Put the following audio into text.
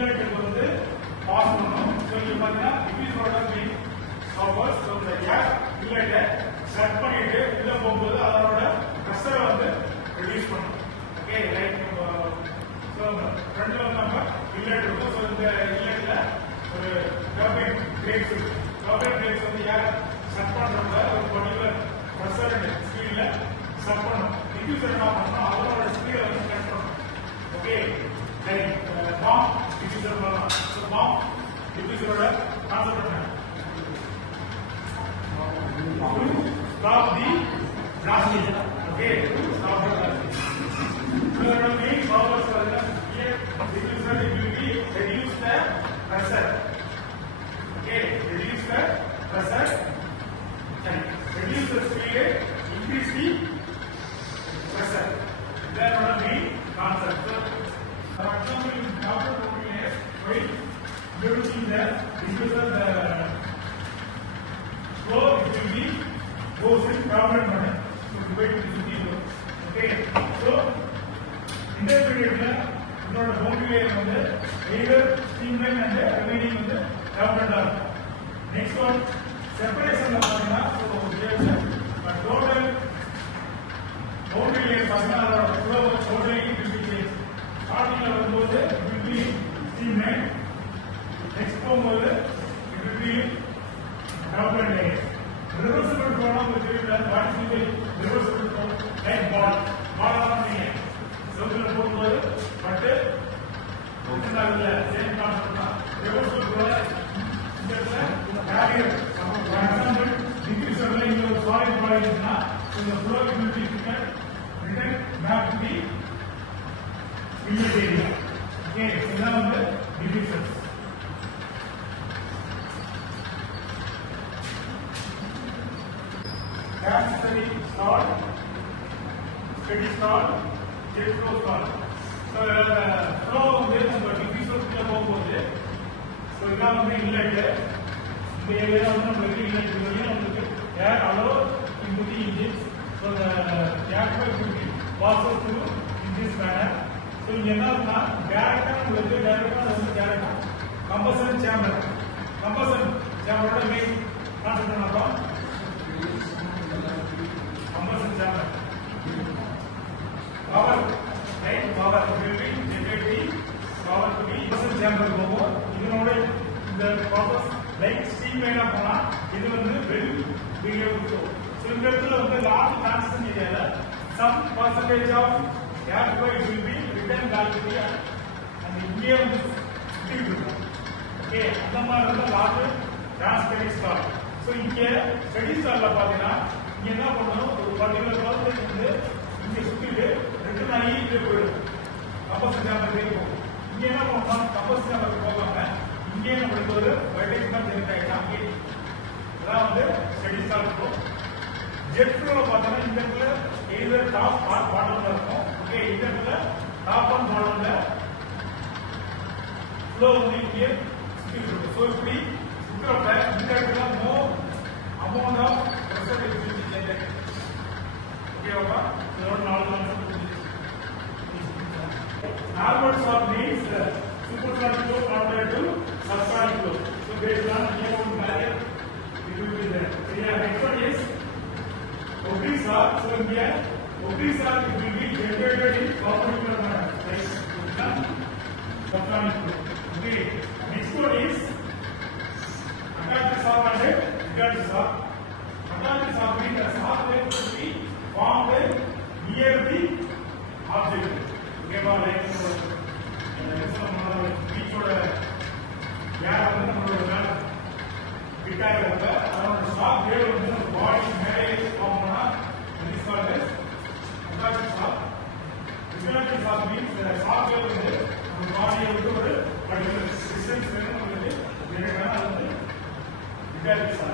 இன்லெட்டுக்கு வந்து பாஸ் பண்ணணும். ஸோ இங்க பார்த்தீங்கன்னா டிஃப்யூசரோட மெயின் ஆஃபர்ஸ். ஸோ இந்த கேஸ் இன்லெட்டை செட் பண்ணிட்டு உள்ள போகும்போது அதனோட ப்ரெஷரை வந்து ரெடியூஸ் பண்ணணும். Okay right. ஸோ ஃப்ரண்ட்ல வந்து நம்ம இன்லெட் இருக்கும். ஸோ இந்த இன்லெட்ல ஒரு டர்பைன் பிரேக்ஸ் இருக்கு. டர்பைன் பிரேக்ஸ் வந்து யார் செட் பண்றப்ப ஒரு பர்டிகுலர் ப்ரெஷர் அண்ட் ஸ்பீட்ல செட் பண்ணணும். டிஃப்யூசர் என்ன பண்ணணும், அதோட ஸ்பீடை வந்து செட் பண்ணணும். Okay right. பாம் டிஃப்யூசர் பண்ணலாம். ஸோ பாம் டிஃப்யூசரோட கான்செப்ட் என்ன? Stop the blasting. Okay, stop the blasting. So the main purpose for the here diffuser it will be reduce the pressure. Okay, reduce the pressure and reduce the speed, increase the pressure. That is the main concept. So, for example, in Dr. Tobias, right, using the diffuser the flow it will be goes in problem manner. So divide into zero. Okay. So intermediate la innoda boundary layer வந்து either streamline and remaining வந்து problem ஆகும். Next one separation la பாத்தீங்கன்னா so here total boundary layer பாத்தீங்கன்னா அதோட flow totally will be changed. Starting la வரும்போது it will be streamline. Next போகும்போது it will be problem layer. Reversible problem with what is the reversible problem like ball ஆனீங்க circle போகும்போது but ஒன்றாகல same concept தான். reversible problem இந்த இடத்துல carrier for example டிஃப்யூசர்ல இங்க ஒரு சாலிட் பாடி இருக்குன்னா இந்த flow will be return back to the inlet area. Okay இதுதான் வந்து diffuser. Gas steady start, jet flow start. So flow வந்து நம்ம டிஃப்யூசர்ல போகும்போது ஸோ இதான் வந்து இன்லெட். இந்த ஏரியா வந்து நம்மளுக்கு இன்லெட் வெளியே நம்மளுக்கு air allow into the engines. So the gas flow will be passes through in this manner. So இங்க என்ன ஆகுதுன்னா டேரக்டா நம்மளுக்கு டேரக்டா கம்பஷன் சேம்பரோட மெயின் கான்செப்ட் என்னப்பா? Combustion chamber. Power, right? Power will be generating power to be combustion chamber போகும். இதனோட இந்த process like streamline போனா இது வந்து well behave to. So இந்த இடத்துல வந்து large transition area some percentage of gas flow will be returned back to the air. And இங்கே வந்து சுத்திட்டு இருக்கும். ஓகே அந்த மாதிரி வந்து large transparent start. So இங்கே steady startல பாத்தீங்கன்னா இங்க என்ன பண்ணணும், ஒரு பர்டிகுலர் கான்செப்ட் வந்து இங்க சுத்திட்டு ரிட்டர்ன் ஆகி இங்கே போயிடும். கம்பஷன் சேம்பருக்கு போகும். இங்க என்ன பண்ணணும், கம்பஷன் சேம்பருக்கு போகாம இங்கே நம்மளுக்கு ஒரு வைப்ரேஷன் தான் ஜெனரேட் ஆகிடும். அங்கே இதான் வந்து ஸ்டெடி ஸ்டார்ட் இருக்கும். ஜெட் ஃப்ளோல பார்த்தோம்னா இந்த இடத்துல எய்தர் டாப் ஆர் பாட்டம்ல இருக்கும். ஓகே இந்த இடத்துல டாப் அண்ட் பாட்டம்ல ஃப்ளோ வந்து இங்கே சுத்திட்டு இருக்கும். ஸோ இப்படி சுற்றுறப்ப இந்த இடத்துல more amount of pressure is being generated. Okay, okay. So now normal shock means supersonic flow compared to subsonic flow. So based on here one barrier, it will be there. So yeah, next one is oblique shock. So here oblique shock it will be generated in perpendicular manner, like subsonic flow. Okay. Next one is attached shock and detached shock. Attached shock means the shock wave will be formed near the object. Okay, like beach oda yaar வந்து நம்மளோட மேல கிட்ட இருக்க அதோட shock wave வந்து நம்ம பாடி மேலே form பண்ணா this is called as attached shock. Detached shock means the shock wave வந்து நம்ம பாடியை விட்டு ஒரு particular distance வேணும் நமக்கு ஜெனரேட் ஆனா அது வந்து detached shock.